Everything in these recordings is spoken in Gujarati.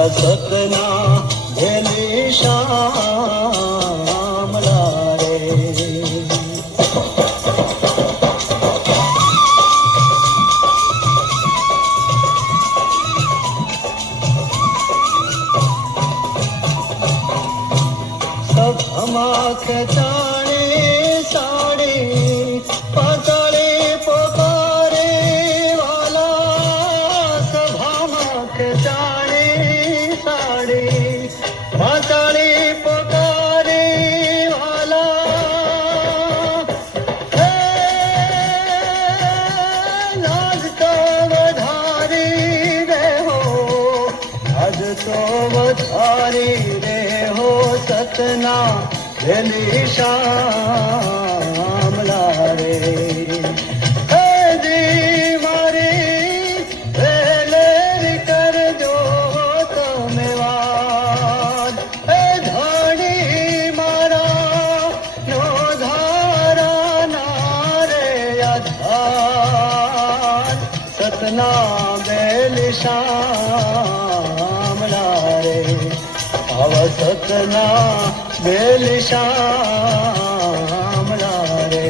મારા સતના ભેલી શામળા રે. સભામાં ખેંચાણે સાડે પાતાળે પોકારે વાલા. સભામાં ખેંચાણે સાડે પાતાળે પોકારે વાલા. હે લાજ તો વધારી રે હો, લાજ તો વધારી રે હો, સતના ભેલી શામળા રે. હે જી મારી વેલેરી કરજો તમે વાત. હે ધણી મારા નો ધારા ના રે આધાર, સતના ભેલી શામળા રે. આવા સતના ભેલી શામળા રે.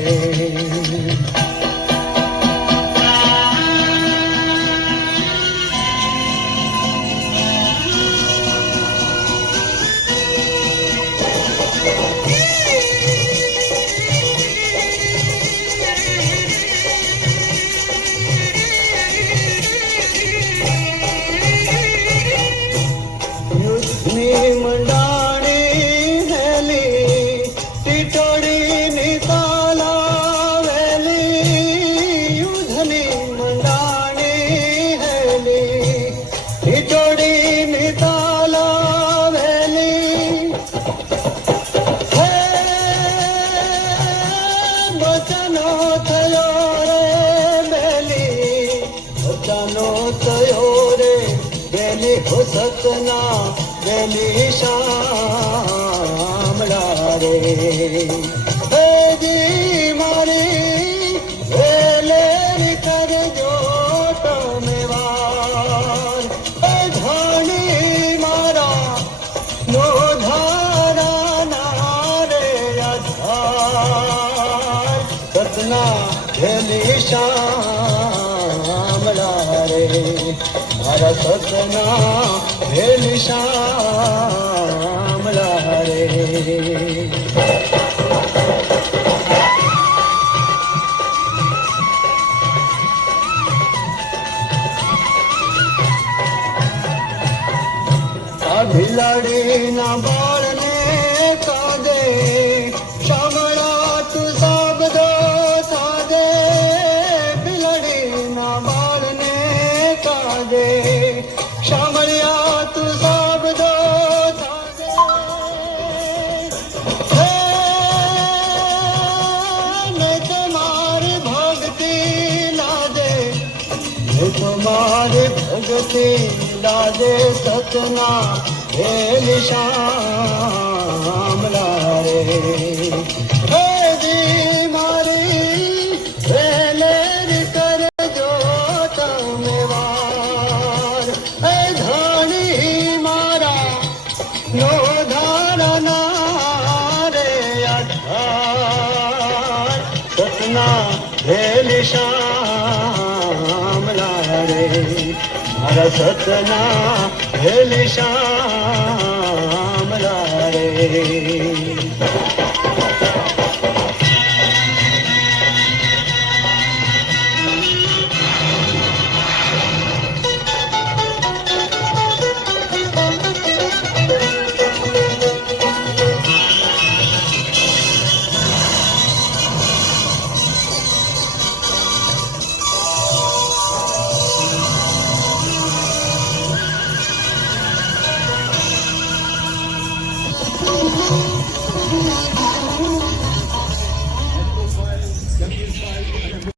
યુદ્ધની મંડાણી હેલી ટીટોડીની તાલાવેલી. યુદ્ધની મંડાણી હેલી ટીટોડીની તાલાવેલી. હે બચનો થયો રે બેલી, બચનો થયો રે બેલી હો, સતના ભેલી શામળા રે. હે જી મારી વેલેરી કરજો તમે વાર. હે ધણી મારા નો ધારા ના રે આધાર, સતના ભેલી શામળા રે. મારા સતના ભેલી શામળા રે. આ ભિલાડીના બાળને કાદે શામળા તું સાબદો થાદે. ભિલાડીના બાળને કાદે શામળિયા તું સાબદો થાદે. હે ને તમારી ભક્તિ લાજે, ને તમારી ભક્તિ લાજે, સતના ભેલી શામળા રે. હે જી મારી વેલેરી કરજો તમે વાર. હે ધણી મારા નો ધારા ના રે આધાર, સતના ભેલી શામળા રે. મારા સતના ભેલી શામળા રે.